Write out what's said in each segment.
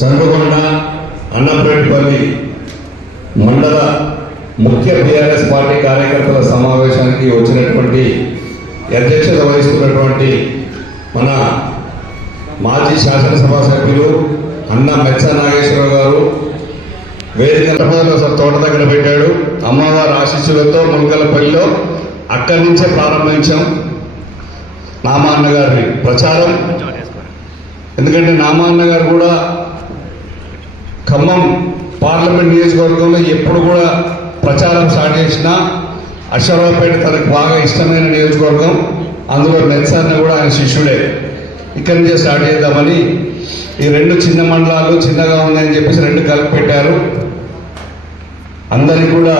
చంద్రకొండ అన్నపేటపల్లి మండల ముఖ్య TRS party కార్యకర్తల సమావేశానికి వచ్చినటువంటి అధ్యక్షత వహిస్తున్నటువంటి మన మాజీ శాసనసభ సభ్యులు అన్న మెచ్చ నాగేశ్వరరావు గారు వేదిక తోట దగ్గర పెట్టాడు. అమ్మవారి ఆశీస్సులతో మునగలపల్లిలో అక్కడి నుంచే ప్రారంభించాం నామాన్న గారి ప్రచారం. ఎందుకంటే నామాన్న గారు కూడా ఖమ్మం పార్లమెంట్ నియోజకవర్గంలో ఎప్పుడు కూడా ప్రచారం స్టార్ట్ చేసినా అశ్వరావుపేట తనకు బాగా ఇష్టమైన నియోజకవర్గం, అందులో నెత్సాన్ని కూడా ఆయన శిష్యుడే. ఇక్కడి నుంచే స్టార్ట్ చేద్దామని ఈ రెండు చిన్న మండలాలు చిన్నగా ఉన్నాయని చెప్పేసి రెండు కలిపి పెట్టారు. అందరికి కూడా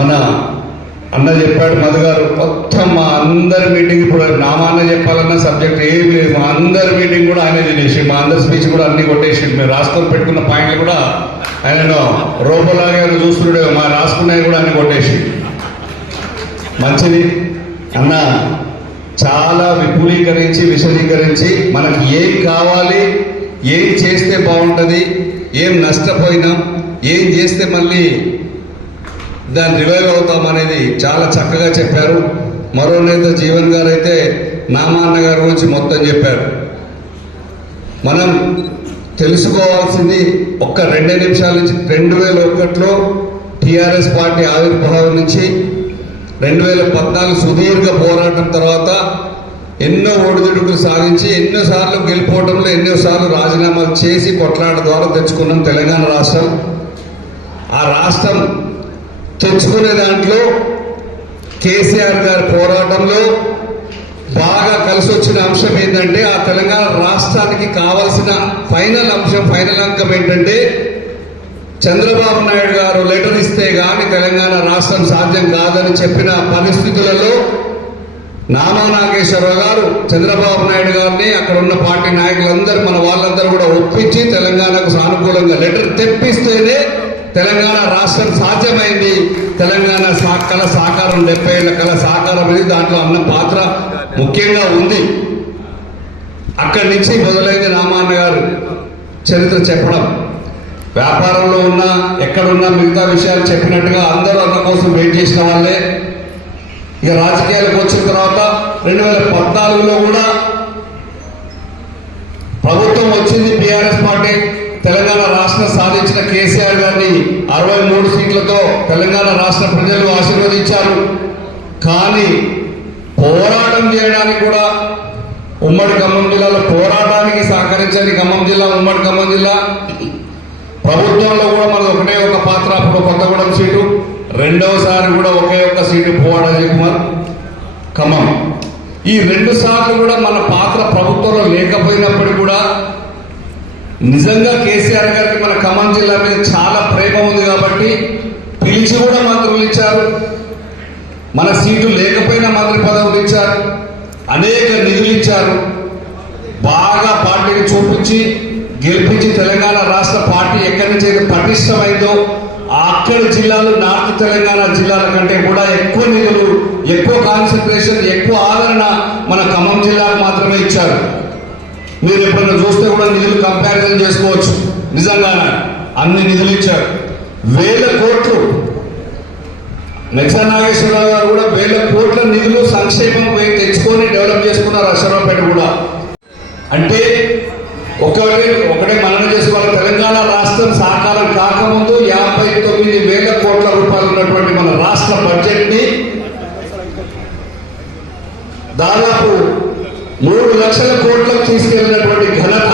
మన అన్న చెప్పాడు మధు గారు, మొత్తం మా అందరి మీటింగ్ ఇప్పుడు నామాన్న చెప్పాలన్న సబ్జెక్ట్ ఏం లేదు, మా అందరి మీటింగ్ కూడా ఆయనే తినేసి, మా అందరి స్పీచ్ కూడా అన్ని కొట్టేసి, మేము రాసుకొని పెట్టుకున్న పాయింట్లు కూడా ఆయన రోబోలాగా చూస్తున్నాడే, మా రాసుకున్నవి కూడా అన్ని కొట్టేసి. మంచిది అన్న, చాలా విపులీకరించి విశదీకరించి మనకి ఏం కావాలి, ఏం చేస్తే బాగుంటుంది, ఏం నష్టపోయినాం, ఏం చేస్తే మళ్ళీ దాన్ని రివైవ్ అవుతాం అనేది చాలా చక్కగా చెప్పారు. మరో నేత జీవన్ గారు అయితే నామాన్న గారి గురించి మొత్తం చెప్పారు. మనం తెలుసుకోవాల్సింది ఒక్క 2 నిమిషాల నుంచి 2001లో టీఆర్ఎస్ పార్టీ ఆవిర్భావం నుంచి 2014 సుదీర్ఘ పోరాటం తర్వాత ఎన్నో ఒడిదుడుకులు సాధించి ఎన్నోసార్లు గెలుపోవడంలో ఎన్నోసార్లు రాజీనామాలు చేసి కొట్లాట ద్వారా తెచ్చుకున్నాం తెలంగాణ రాష్ట్రం. ఆ రాష్ట్రం తెచ్చుకునే దాంట్లో కేసీఆర్ గారి పోరాటంలో బాగా కలిసి వచ్చిన అంశం ఏంటంటే, ఆ తెలంగాణ రాష్ట్రానికి కావాల్సిన ఫైనల్ అంకం ఏంటంటే, చంద్రబాబు నాయుడు గారు లెటర్ ఇస్తే గాని తెలంగాణ రాష్ట్రం సాధ్యం కాదని చెప్పిన పరిస్థితులలో నామా నాగేశ్వరరావు గారు చంద్రబాబు నాయుడు గారిని అక్కడ ఉన్న పార్టీ నాయకులందరూ మన వాళ్ళందరూ కూడా ఒప్పించి తెలంగాణకు సానుకూలంగా లెటర్ తెప్పిస్తేనే తెలంగాణ రాష్ట్రం సాధ్యమైంది. తెలంగాణ కళ సాకారం 70 ఏళ్ల కళ సాకారం అనేది దాంట్లో అన్న పాత్ర ముఖ్యంగా ఉంది. అక్కడి నుంచి మొదలైంది నామాన్న గారు చరిత్ర చెప్పడం. వ్యాపారంలో ఉన్నా ఎక్కడున్నా మిగతా విషయాలు చెప్పినట్టుగా అందరూ అన్న కోసం వెయిట్ చేసిన వాళ్ళే. ఇక రాజకీయాలకు వచ్చిన తర్వాత 2014లో కూడా ప్రభుత్వం వచ్చింది టీఆర్ఎస్ పార్టీ. తెలంగాణ రాష్ట్రం సాధించిన కేసీఆర్ గారిని 63 సీట్లతో తెలంగాణ రాష్ట్ర ప్రజలు ఆశీర్వదించారు. కానీ పోరాటం చేయడానికి కూడా ఉమ్మడి ఖమ్మం జిల్లాలో పోరాటానికి సహకరించని ఖమ్మం జిల్లా, ఉమ్మడి ఖమ్మం జిల్లా ప్రభుత్వంలో కూడా మనది ఒకటే ఒక పాత్ర. అప్పుడు కొత్తగూడెం సీటు, రెండవసారి కూడా ఒకే ఒక్క సీటు పోవాడని కుమార్ ఖమ్మం. ఈ 2 సార్లు కూడా మన పాత్ర ప్రభుత్వంలో లేకపోయినప్పటికీ కూడా నిజంగా కేసీఆర్ గారికి మన ఖమ్మం జిల్లా మీద చాలా ప్రేమ ఉంది కాబట్టి పిలిచి కూడా మంత్రులు ఇచ్చారు. మన సీటు లేకపోయినా మంత్రి పదవులు ఇచ్చారు, అనేక నిధులు ఇచ్చారు. బాగా పార్టీని చూపించి గెలిపించి తెలంగాణ రాష్ట్ర పార్టీ ఎక్కడి నుంచి అయితే పటిష్టమైందో అక్కడి జిల్లాలు నార్త్ తెలంగాణ జిల్లాల కంటే కూడా ఎక్కువ నిధులు, ఎక్కువ కాన్సన్ట్రేషన్, ఎక్కువ ఆదరణ మన ఖమ్మం జిల్లాకు మాత్రమే ఇచ్చారు. మీరు ఎప్పుడైనా చూస్తే కూడా నిధులు కంపారిజన్ చేసుకోవచ్చు. నిజంగా అన్ని నిధులు ఇచ్చారు. 1000 కోట్లు. మెచ్చ నాగేశ్వరరావు గారు కూడా 1000 కోట్ల నిధులు సంక్షేమం తెచ్చుకొని డెవలప్ చేసుకున్నారు అశ్వరావుపేట కూడా. అంటే ఒకటే మననం చేసుకోవాలి, తెలంగాణ రాష్ట్రం సాకారం కాకముందు 59,000 కోట్ల రూపాయలు ఉన్నటువంటి మన రాష్ట్ర బడ్జెట్ ని దాదాపు 3 లక్షల కోట్లకు తీసుకెళ్లినటువంటి ఘనత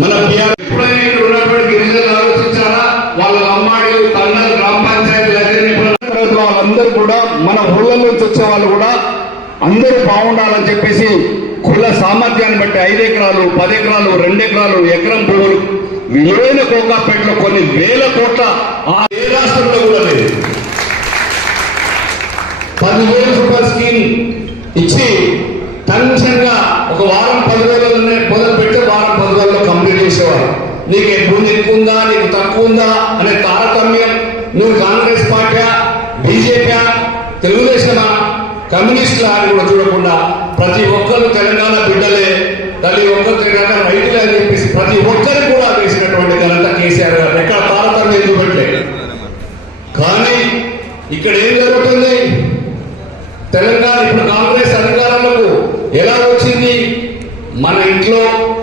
మన బీఆర్. ఎప్పుడైనా ఇక్కడ ఉన్నటువంటి గిరిజనులు ఆలోచించారా? వాళ్ళ అమ్మాయిలు తన్నారు గ్రామ పంచాయతీలు వాళ్ళందరూ కూడా మన ఊళ్ళ నుంచి వచ్చే వాళ్ళు కూడా అందరూ బాగుండాలని చెప్పేసి కుల సామర్థ్యాన్ని బట్టి 5 ఎకరాలు, 10 ఎకరాలు, 2 ఎకరాలు, ఎకరం భూములు విలువైన కోకాపేటలో కొన్ని 1000 కోట్ల ఏ రాష్ట్రంలో కూడా లేదు. 10,000 రూపాయల స్కీమ్ ఇచ్చి టెన్షన్గా ఒక వారం 10,000 మొదలు పెట్టి వారం 10,000లో కంప్లీట్ చేసేవారు. నీకు భూమి ఎక్కువ ఉందా, నీకు తక్కువ ఉందా అనే తారతమ్యం, నువ్వు కాంగ్రెస్ పార్టీ, బీజేపీ, తెలుగుదేశమా, కమ్యూనిస్టుల అని కూడా చూడకుండా ప్రతి ఒక్కరు తెలంగాణ బిడ్డలే, తల్లి ఒక్కరు రైతులే అని చెప్పేసి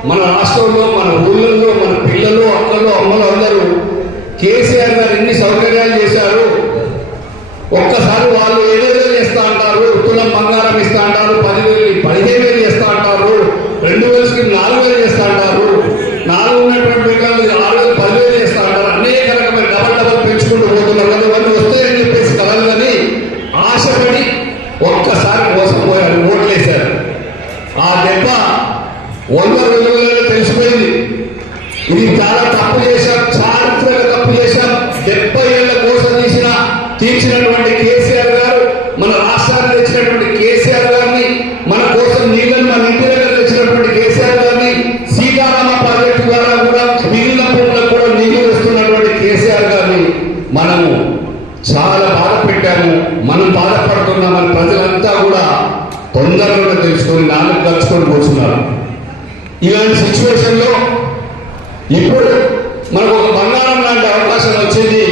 మన రాష్ట్రంలో మన ఊళ్ళల్లో మన పిల్లలు అక్కలు అమ్మలు అందరూ కేసీఆర్ గారు ఎన్ని సౌకర్యాలు చేశారు. ఒక్కసారి వాళ్ళు ఏదేదో చేస్తా అంటారు, తులం బంగారం ఇస్తా అంటారు, 15,000 చేస్తా అంటారు, 2,000 స్కీమ్ 4,000 చేస్తా అంటారు, 4 ఉన్నటువంటి పిల్లలు 6,000 10,000 చేస్తా అంటారు. అనేక రకమైన డబల్ పెంచుకుంటూ పోతున్నారు కదా. ఇవన్నీ వస్తాయని చెప్పేసి కలలని ఆశపడి ఒక్కసారి మోసపోయారు, ఓట్లేశారు. ఆ దెబ్బ 100 తెలిసిపోయింది. ఇది చాలా తప్పు చేశాం, చారిత్రక తప్పు చేశాం. 70 ఏళ్ల కోసం తీర్చినటువంటి కేసీఆర్ గారు, మన రాష్ట్రాన్ని తెచ్చినటువంటి కేసీఆర్ గారిని, మన కోసం నీళ్ళని మన ఇంటి దగ్గర తెచ్చినటువంటి కేసీఆర్ గారిని, సీతారామ ప్రాజెక్టు ద్వారా కూడా మిగిలిన భూములకు కూడా నీళ్లు వస్తున్నటువంటి కేసీఆర్ గారిని మనము చాలా బాధ పెట్టాము. మనం బాధపడుతున్నామని ప్రజలంతా కూడా తొందరగా తెలుసుకొని నాలుగు కలుసుకొని కూర్చున్నారు. ఇలాంటి సిచ్యువేషన్ లో ఇప్పుడు మనకు ఒక బంగారం లాంటి అవకాశం వచ్చింది.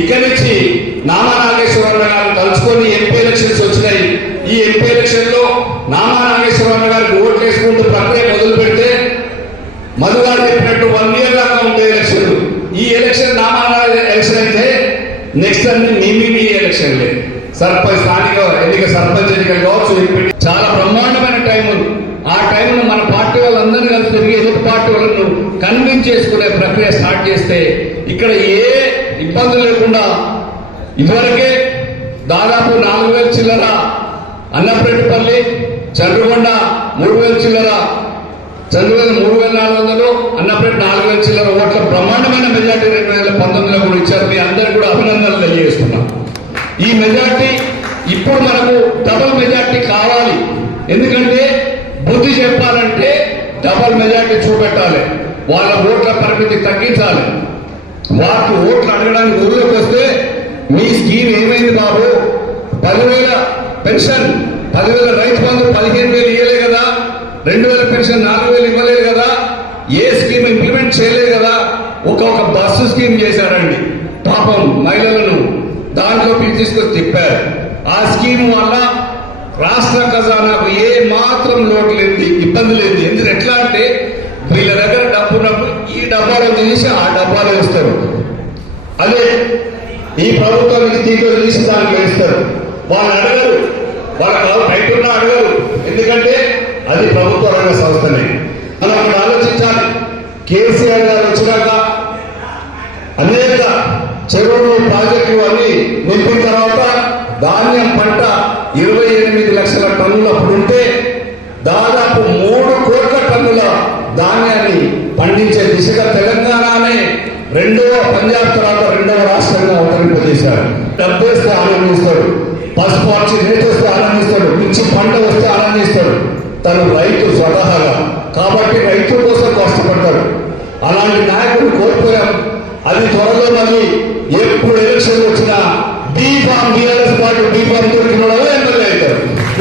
ఇక్కడి నుంచి నామా నాగేశ్వరరావు గారు కలుసుకొని ఎంపీ ఎలక్షన్స్ వచ్చినాయి. ఈ ఎంపీ ఎలక్షన్ లో నామా నాగేశ్వరరావు గారికి ఓట్లు వేసుకుంటూ ప్రక్రియ మొదలు పెడితే మధు గారు చెప్పినట్టు 1 year దాకా ఉండే ఎలక్షన్. ఈ ఎలక్షన్ నామా ఎలక్షన్ అయితే నెక్స్ట్ అన్ని మీ ఎలక్షన్లే, సర్పంచ్ స్థానిక ఎన్నిక, సర్పంచ్ ఎన్నికలు కావచ్చు. చాలా బ్రహ్మాండమైన టైం ఉంది. ఆ టైంలో మన పార్టీ వాళ్ళందరినీ కలిసి తిరిగి ఎదుటి పార్టీ వాళ్ళను కన్విన్స్ చేసుకునే ప్రక్రియ స్టార్ట్ చేస్తే ఇక్కడ ఏ ఇబ్బందులు లేకుండా ఇదివరకే దాదాపు 4,000 చిల్లర, అన్నపరెడ్డిపల్లి చంద్రగొండ 3,000 చిల్లర, చంద్రగొండ 3,400, అన్నపరెడ్డి 4,000 చిల్లర ఓట్ల బ్రహ్మాండమైన మెజార్టీ 2019లో కూడా ఇచ్చారు. మీ అందరికీ కూడా అభినందనలు తెలియజేస్తున్నాం. ఈ మెజార్టీ ఇప్పుడు మనకు డబుల్ మెజార్టీ కావాలి. ఎందుకంటే బుద్ధి చెప్పాలంటే డబుల్ మెజార్టీ చూపెట్టాలి. వాళ్ళ ఓట్ల పరిమితి తగ్గించాలి. వారికి ఓట్లు అడగడానికి ఊళ్ళోకి వస్తే మీ స్కీమ్ ఏమైంది బాబు, 10,000 పెన్షన్, 10,000 రైతు బంధు 15,000 ఇవ్వలే కదా, 2,000 పెన్షన్ 4,000 ఇవ్వలేదు కదా, ఏ స్కీమ్ ఇంప్లిమెంట్ చేయలేదు కదా, ఒక బస్సు స్కీమ్ చేశారండి. పాపం మహిళలను దాంట్లో తీసుకొచ్చి తిప్పారు. ఆ స్కీమ్ వల్ల రాష్ట్ర ఖజానాకు ఏ మాత్రం లోటు లేదు, ఇబ్బంది లేదు. ఎందుకు ఎట్లా అంటే వీళ్ళ దగ్గర డబ్బు ఉన్నప్పుడు ఈ డబ్బాలో తీసి ఆ డబ్బాలో ఇస్తారు. అదే ఈ ప్రభుత్వానికి దీంట్లో తీసి దాంట్లో ఇస్తారు. వాళ్ళు అడగరు, వాళ్ళ రైతున్నా అడగరు. ఎందుకంటే అది ప్రభుత్వ రంగ సంస్థనే. మనం అక్కడ ఆలోచించాలి. కేసీఆర్ గారు వచ్చినాక అనేక చెరువులు, ప్రాజెక్టులు అన్ని నింపిన తర్వాత ధాన్యం పంట 28 లక్షల టన్నులు అప్పుడుంటే దాదాపు 3 కోట్ల టన్నుల ధాన్యాన్ని పండించే దిశగా తెలంగాణనే పంజాబ్ తర్వాత 2వ రాష్ట్రంగా అవతరింపజేశారు. డబ్బు వస్తే ఆనందిస్తాడు, పసుపు వచ్చి రేటు వస్తే ఆనందిస్తాడు, మిర్చి పంట వస్తే ఆనందిస్తాడు. తను రైతు స్వతహాగా, కాబట్టి రైతు కోసం కష్టపడతాడు. అలాంటి నాయకుడు కోల్పోయాం. అది త్వరలో మళ్ళీ ఎప్పుడు ఎలక్షన్ వచ్చినా బీఆర్ఎస్ పార్టీ బీఫామ్ దొరికిన వాళ్ళు ఎమ్మెల్యే అవుతారు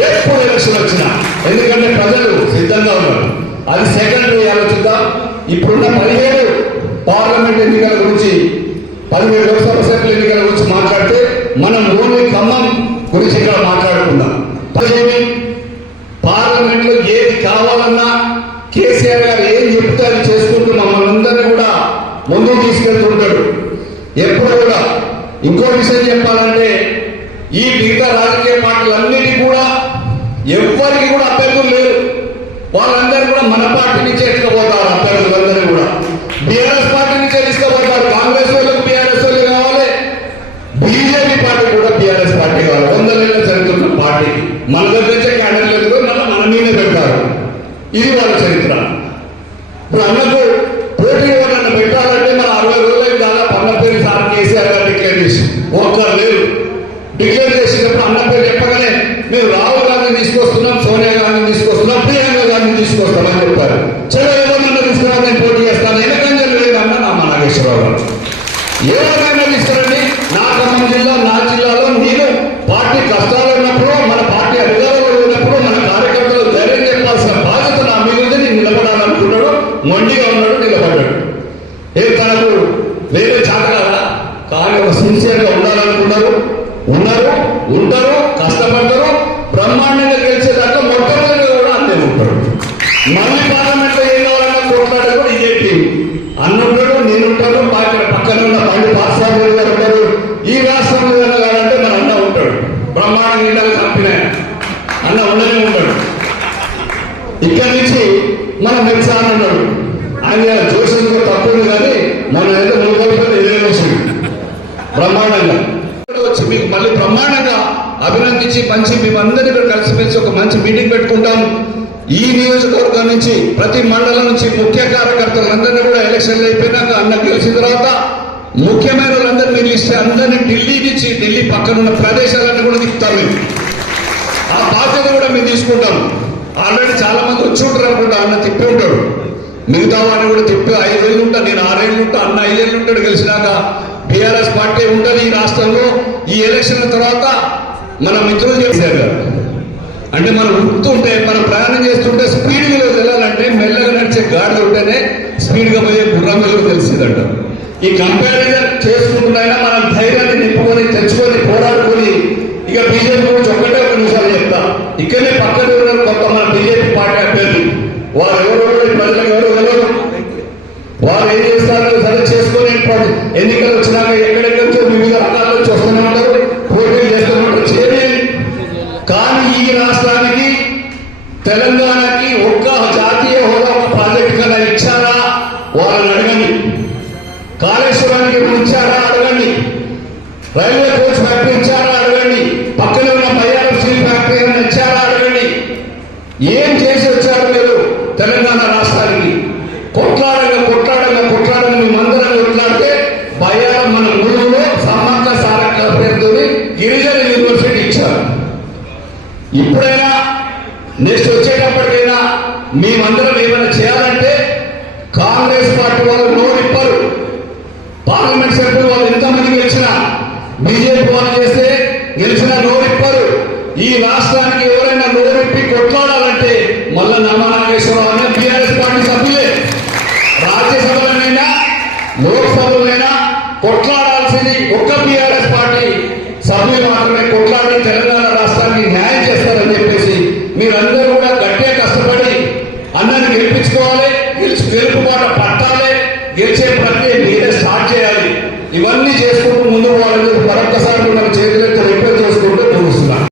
ఎప్పుడు ఎలక్షన్ వచ్చినా. ఎందుకంటే ప్రజలు సిద్ధంగా ఉన్నారు. అది సెకండరీ ఆలోచిద్దాం. ఇప్పుడున్న 17 పార్లమెంట్ ఎన్నికల గురించి, 17 లోక్సభ సభ్యుల ఎన్నికల గురించి మాట్లాడితే మనం ఓన్లీ ఖమ్మం గురించి ఇక్కడ మాట్లాడుకుందాం. పార్లమెంట్ లో ఏది కావాలన్నా కేసీఆర్ గారు ఏం చెప్తే అది చేసుకుంటూ మమ్మల్ని అందరినీ కూడా ముందుకు తీసుకెళ్తుంటాడు ఎప్పుడు కూడా. ఇంకో విషయం చెప్పాలంటే ఈ మిగతా రాజకీయ పార్టీలన్నిటికీ కూడా ఎవ్వరికి కూడా అభ్యర్థులు లేరు. వాళ్ళందరూ కూడా మన పార్టీ నుంచే ఎత్తుకుపోతారు. అభ్యర్థులందరూ కూడా బీఆర్ఎస్ పార్టీ నుంచే తీసుకుపోతారు. కాంగ్రెస్ వాళ్ళకి బీఆర్ఎస్ వాళ్ళు కావాలి, బీజేపీ పార్టీ కూడా బీఆర్ఎస్ పార్టీ కావాలి. 100 ఏళ్ళ చరిత్ర పార్టీకి మన దగ్గర క్యాండిడేట్ లేదు, మన మీదే పెడతారు. ఇది వాళ్ళ చరిత్ర. ఇప్పుడు అన్నకు పోటీ ఎవరన్నా పెట్టాలంటే మన 60 రోజులకి దాదాపు అన్న పేరు సార్ కేసీఆర్ గారు డిక్లేర్ చేసి ఒక్కరు లేరు. డిక్లేర్ చేసినప్పుడు అన్న పేరు చెప్పగానే మేము రాహుల్ గాంధీని తీసుకొస్తున్నాం, సోనియా గాంధీని తీసుకొస్తున్నాం, ప్రియాంక గాంధీని తీసుకొస్తామని చెప్పారు. చలో ఏమన్నా తీసుకున్నా నేను పోటీ చేస్తాను. ఎందుకంటే లేదన్న నామా నాగేశ్వరరావు గారు ఏమైనా తీసుకురండి. నా ఖమ్మం జిల్లా, నా జిల్లాలో నేను పార్టీ కష్టాలు ఉన్నప్పుడు, మన పార్టీ అధికారంలో ఉన్నప్పుడు మన కార్యకర్తలు ధైర్యం చెప్పాల్సిన బాధ్యత నా మీద ఉంది. నేను నిలబడాలనుకున్నాడు, మొండిగా ఉన్నాడు, నిలబడ్డాడు. తనకు వేరే చాట కదా, కానీ ఒక సిన్సియర్ గా ఉండాలనుకున్నారు, ఉంటారు, కష్టపడతారు, బ్రహ్మాండంగా గెలిచేదాకా మొట్టమొదటిగా కూడా అంతే ఉంటారు. మళ్ళీ పార్లమెంట్ లో ఏం కావాలి అన్న ఉంటాడు, నేను ఉంటాను, పక్కన ఉన్న బండి పాఠశాల గారు ఉంటారు. ఈ రాష్ట్రంలో కాదంటే మన అన్న ఉంటాడు. బ్రహ్మాండ నీళ్ళని చంపిన అన్న ఉండనే ఉంటాడు. ఇక్కడి నుంచి మన మెచ్చాన్ ఉన్నాడు. ఆయన జోషంతో తప్పుంది కానీ మన ఏదో మునుగోలు ఎదురేసింది బ్రహ్మాండంగా వచ్చి మీకు మళ్ళీ బ్రహ్మాండంగా అభినందించి మంచి మేమందరినీ ఇక్కడ కలిసిమెలిసి ఒక మంచి మీటింగ్ పెట్టుకుంటాం. ఈ నియోజకవర్గం నుంచి ప్రతి మండలం నుంచి ముఖ్య కార్యకర్తలందరినీ కూడా ఎలక్షన్లు అయిపోయినాక అన్న గెలిచిన తర్వాత ముఖ్యమైన వాళ్ళందరినీ మీరు ఇస్తే అందరినీ ఢిల్లీకి ఇచ్చి ఢిల్లీ పక్కన ఉన్న ప్రదేశాలన్నీ కూడా తిప్పుతాం. మేము ఆ బాధ్యత కూడా మేము తీసుకుంటాం. ఆల్రెడీ చాలా మంది వచ్చి ఉంటారు అనుకుంటా, అన్న తిప్పి ఉంటాడు. మిగతా వాడిని కూడా తిప్పి 5 ఏళ్ళు ఉంటా, నేను 6 ఏళ్ళు ఉంటా, అన్న 5 ఏళ్ళు ఉంటాడు. గెలిచినాక టీఆర్ఎస్ పార్టీ ఉంటుంది ఈ రాష్ట్రంలో. ఈ ఎలక్షన్ తర్వాత మన మిత్రులు చేశారు అంటే మనం ఉడుతుంటే మనం ప్రయాణం చేస్తుంటే స్పీడ్గా వెళ్ళాలంటే మెల్లగా నడిచే గాడిలో ఉంటేనే స్పీడ్గా పోయే గుర్రం మీద తెలిసిందంట. ఈ కంపారిజన్ చేసుకుంటున్నా మనం ధైర్యాన్ని నింపుకొని తెచ్చుకొని పోరాడుకొని ఇక బీజేపీ గురించి ఒకటే ఒక నిమిషాలు చెప్తా. ఇక్కడనే పక్కన కొత్త మన బీజేపీ పార్టీ అభ్యర్థి వారు ఎవరు ప్రజలకు ఎవరు వారు ఏం చేస్తారో సరే చేసుకొని ఎన్నికలు వచ్చినాక ఎక్కడెక్కడి నుంచో వివిధ రకాల నుంచి వస్తూనే ఉంటారు, పోటీలు చేస్తూనే ఉంటారు. చేయండి. కానీ ఈ రాష్ట్రానికి తెలంగాణకి ఒక్క జాతీయ హోదా ఒక ప్రాజెక్టు కన్నా ఇచ్చారా వాళ్ళని అడగండి. కాళేశ్వరానికి ఇచ్చారా అడగండి. రైల్వే కోచ్ ఫ్యాక్టరీ ఇచ్చారా అడగండి. పక్కన ఉన్న బయ్యారం స్టీల్ ఫ్యాక్టరీ ఇచ్చారా అడగండి. ఏం చేసి వచ్చారు మీరు తెలంగాణ రాష్ట్రానికి? కొట్లాడగా మేమందరం కొట్లాడితే బయ్యారం మన ఊళ్ళో సమ్మక్క సారక్క పేరుతో గిరిజన యూనివర్సిటీ ఇచ్చారు. ఇప్పుడైనా నెక్స్ట్ వచ్చేటప్పటికైనా మేమందరం ఏమైనా చేయాలంటే కాంగ్రెస్ పార్టీ వాళ్ళు నోరిప్పరు. పార్లమెంట్ సభ్యులు వాళ్ళు ఎంతమంది గెలిచినా బీజేపీ వాళ్ళు చేస్తే గెలిచినా ఈ రాష్ట్రానికి ఎవరైనా నోరెప్పి కొట్లాడాలంటే మళ్ళా నామనాగేశ్వరరావు అనే